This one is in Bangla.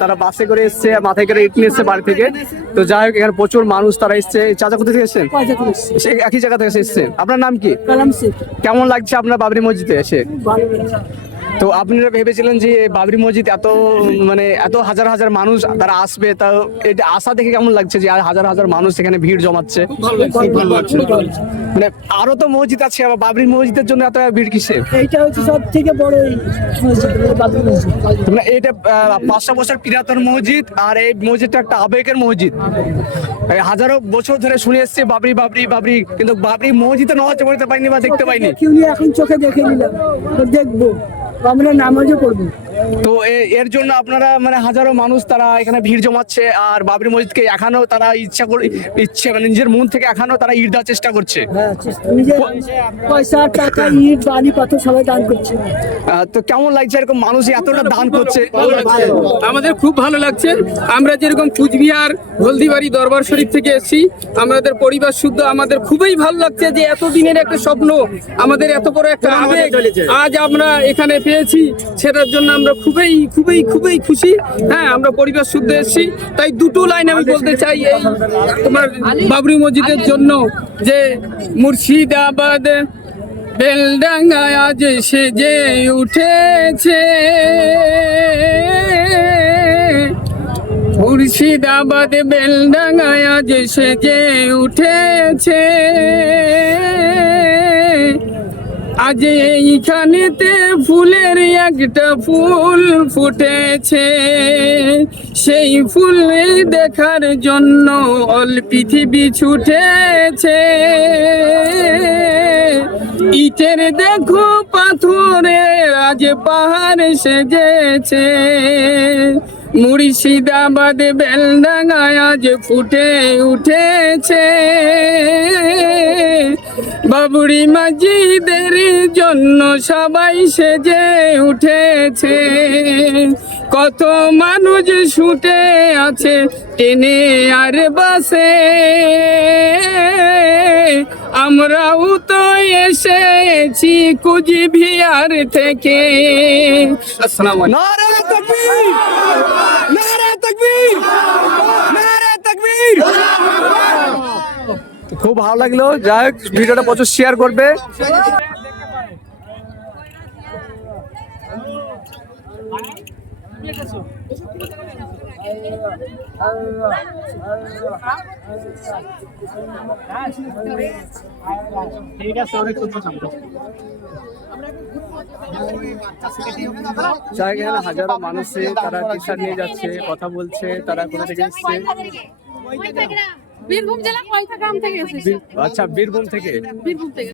তারা বাসে করে এসছে, মাথায় করে ইট নিয়ে এসছে বাড়ি থেকে। তো যাই হোক, এখানে প্রচুর মানুষ তারা এসছে। চাচা কোথা থেকে এসছেন? সে একই জায়গা থেকে এসছেন। আপনার নাম কি? কেমন লাগছে আপনার বাবরি মসজিদে এসে? তো আপনারা ভেবেছিলেন যে বাবরি মসজিদ এত মানে এত হাজার হাজার মানুষ তারা আসবে, তা এটা আশা দেখে কেমন লাগছে যে হাজার হাজার মানুষ এখানে ভিড় জমাচ্ছে? মানে আরো তো মসজিদ আছে, আবার বাবরি মসজিদের জন্য এত ভিড় কিসের? এইটা হচ্ছে সব থেকে বড় মসজিদ, বাবরি মসজিদ। মানে এটা 500 বছর পুরাতন মসজিদ, আর এই মসজিদটা একটা আবেগের মসজিদ। এই হাজারো বছর ধরে শুনে এসছে বাবরি বাবরি বাবরি, কিন্তু বাবরি মসজিদে নামাজ পড়তে পাইনি বা দেখতে পাইনি। এখন চোখে দেখে নিলাম, দেখবো, আমরা নামাজও পড়বো। তো এর জন্য আপনারা মানে হাজারো মানুষ তারা এখানে ভিড় জমাচ্ছে, আর বাবরি মসজিদকে এখানেও তারা ইচ্ছে মানে নিজের মন থেকে এখানেও তারা ইট দেওয়ার চেষ্টা করছে। নিজের পয়সা টাকা ইট বালি পাথর সবাই দান করছে। তো কেমন লাগছে এরকম মানুষ এতটা দান করছে? আমাদের খুব ভালো লাগছে। আমরা যেরকম কুচবিহার হলদিবাড়ি দরবার শরীফ থেকে এসেছি, আমাদের পরিবার শুদ্ধ, আমাদের খুবই ভালো লাগছে যে এতদিনের একটা স্বপ্ন, আমাদের এত বড় একটা আবেগ আজ আমরা এখানে পেয়েছি, সেটার জন্য আমরা খুবই খুবই খুবই খুশি। হ্যাঁ, আমরা পরিবার শুদ্ধ এসেছি। তাই দুটো লাইন আমি বলতে চাই এই তোমার বাবরি মসজিদের জন্য, যে মুর্শিদাবাদ বেলডাঙ্গায় আজ সেজে উঠেছে, মুর্শিদাবাদ বেলডাঙ্গায় আজ সেজে উঠেছে, আজ এইখানেতে ফুলের একটা ফুল ফুটেছে, সেই ফুল দেখার জন্য অল পৃথিবী ছুটেছে, ইটের দেখো পাথরের আজ পাহাড় সেজেছে, মুর্শিদাবাদ বেলডাঙ্গায় আজ ফুটে উঠেছে, বাবরি মসজিদের জন্য সবাই সেজে উঠেছে, কত মানুষ ছুটে আছে ট্রেনে আর বাসে, আমরাও তো এসেছি কুচবিহার থেকে। আসসালামু আলাইকুম। নারে তাকবীর, নারে তাকবীর, নারে তাকবীর। খুব ভালো লাগলো। যাই হোক, ভিডিওটা প্রচুর শেয়ার করবে। হাজারো মানুষ তারা টি শার্ট নিয়ে যাচ্ছে, কথা বলছে, তারা কোথা থেকে এসছে? বীরভূম জেলা কয়টা গ্রাম থেকে এসেছে? আচ্ছা, বীরভূম থেকে।